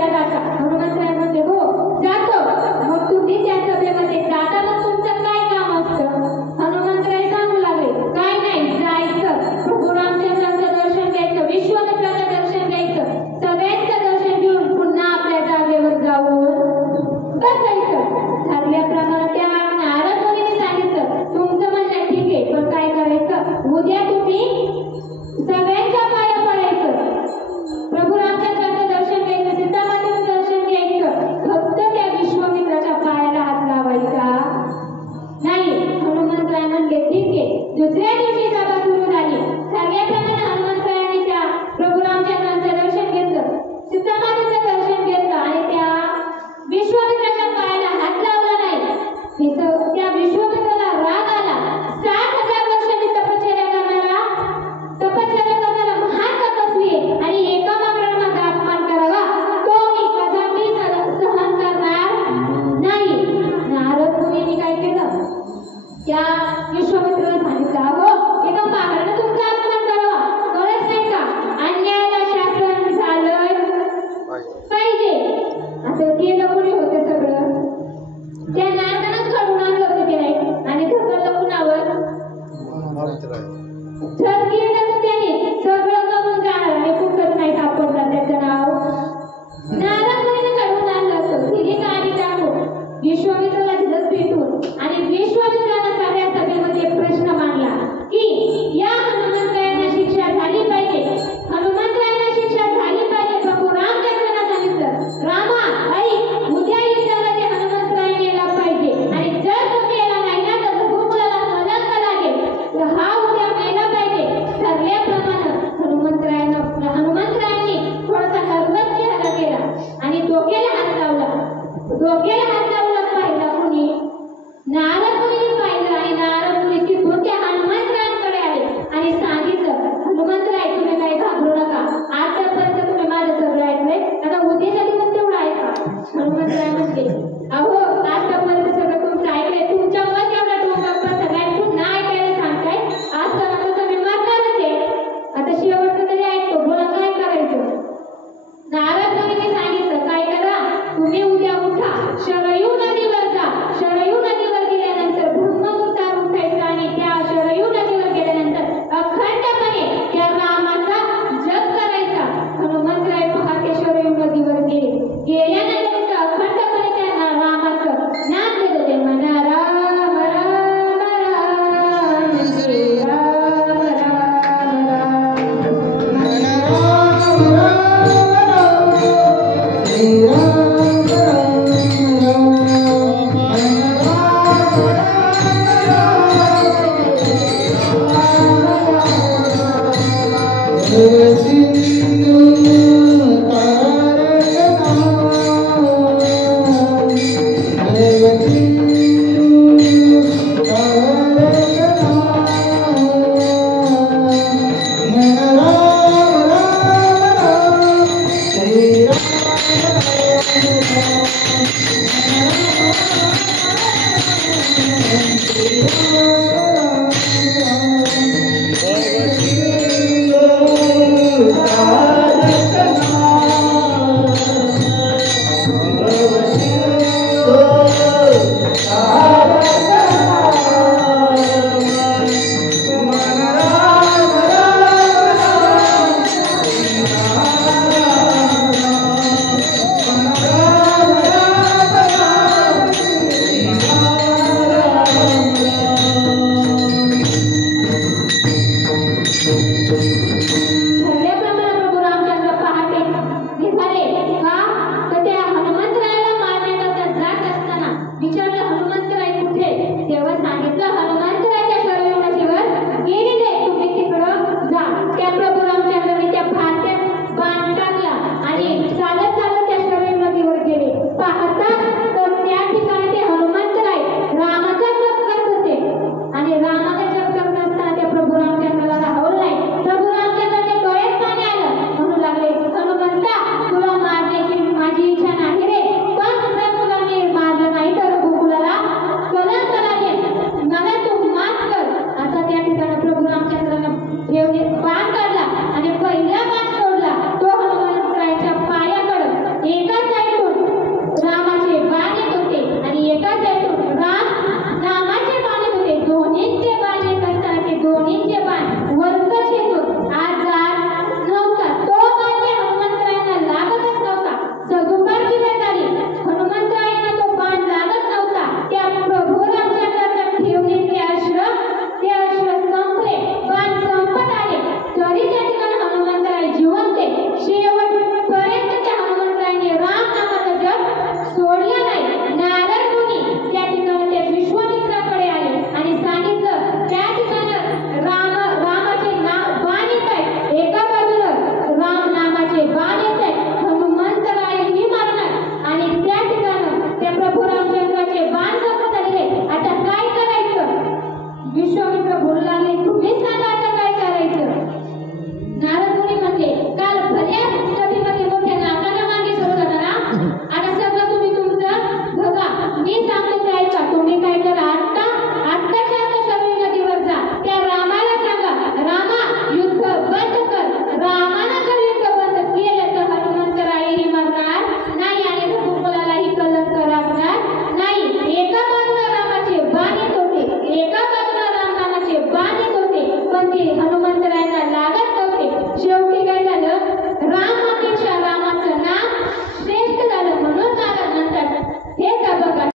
सभेला जाता? हनुमंतराय म्हणते हो जातो. मग तुम्ही त्या सभेमध्ये जाताना तुमचं काय काम असतं? हनुमंतराय सांगू लागले काय नाही, जायचं प्रभू रामचंद्रांचं दर्शन घ्यायचं, विश्वामित्राचं दर्शन घ्यायचं, सगळ्यांचं दर्शन घेऊन पुन्हा आपल्या जागेवर जाऊन बसायचं. ठरल्याप्रमाणे त्या नारद मुनीने सांगितलं तुमचं म्हणणं ठीक आहे, पण काय करायचं? उद्या तुम्ही सगळ्यांच्या पाया पडायचं, प्रभू रामचंद्राचं दर्शन घ्यायचं, सीतामातेचं दर्शन घ्यायचं, फक्त त्या विश्वामित्राच्या पायाला हात लावायचा नाही. हनुमंतराय म्हणले ठीक आहे. दुसऱ्या दिवशी सभा सुरू झाली. ठरल्याप्रमाणे हनुमंतरायांनी त्या प्रभू रामचंद्राचं दर्शन घेतलं, सीतामातेचं दर्शन घेतलं आणि त्या विश्वामित्राच्या पायाला हात लावला नाही. त्या विश्वामित्राला राग आला. 60,000 वर्ष मी तपश्चर्या करणारा महान तपस्वी आहे आणि एका मात्राने माझा अपमान करावा तो मी कदापि सहन करणार नाही. नारद मुनींनी काय केलं? त्या विश्वामित्राला सांगितलं हो एका मात्राने तुमचा अपमान करावा, कळत नाही का? अन्यायाला शासन झालं पाहिजे. असं केलं कोणी होतं सगळं? त्या नारदानंच घडवून आणलं होतं की नाही? आणि ढकललं कुणावर? तर केलं त्याने सगळं करून जाणार आणि कुठंच नाही सापडलं त्याचं नाव. नारद मुनीने घडवून आणलं होतं. तिने गाडी टाकून विश्वामित्राला दिलं पेटून आणि विश्वामित्राला सगळ्या सभेमध्ये प्रश्न मांडला की या हनुमंतरायांना शिक्षा झाली पाहिजे, हनुमंतरायांना शिक्षा झाली पाहिजे. प्रभू रामचंद्रांना सांगितलं रामा ऐक, उद्या युद्धाला ते हनुमंतराय यायला पाहिजे आणि जर तुम्ही याला नाही ना तर कुणाला कलंक लागेल, तर हा उद्या मेला पाहिजे. ठरल्याप्रमाणे हनुमंतरायांनी थोडासा नर्वस चेहरा केला आणि डोक्याला हात लावला. डोक्याला हात लावला पाहिला कुणी? नारद मुनीने पाहिलं आणि नारद मुनी तिथून त्या हनुमंतरायांकडे आले आणि सांगितलं हनुमंतराय तुम्ही काही घाबरू नका, आतापर्यंत तुम्ही माझं सगळं ऐकलंय, आता उद्याच्या दिवस तेवढं ऐका. हनुमंतराय म्हणते अहो आतापर्यंत सगळं तुमचं ऐकलंय, तुमच्या मत एवढा डोंगर सगळ्यांना पुन्हा ऐकायला सांगताय, आज तर तुम्ही मरणारच आहे, आता शेवटचं तरी ऐकतो, बोला काय करायचं? नारद मुनीने सांगितलं काय करा, तुम्ही उद्या उठा, शरयू नदीवर जा. शरयू नदीवर गेल्यानंतर ब्रह्ममुहूर्तावर उठायचं आणि त्या शरयू नदीवर गेल्यानंतर अखंडपणे त्या रामाचा जप करायचा. हनुमंतराय पहाटे शरयू नदीवर गेल्यानंतर अखंडपणे त्या रामाचं नाम घेत होते. म्हणा राम राम राम श्री राम राम राम, म्हणा राम राम राम श्री राम. आता सगळं तुम्ही तुमचं बघा, मी सांगतो ते ऐका. तुम्ही काय करा, आत्ताच्या आता शबरी नदीवर जा, त्या रामाला सांगा, रामा युद्ध बंद कर. रामानं जर युद्ध बंद केलं तर हनुमंतरायही मरणार नाही आणि रघुकुलालाही कलंक लागणार नाही. एका बाजूला रामाचे बाण येत होते, एका बाजूला रामनामाचे बाण येत होते, पण ते हनुमंतराय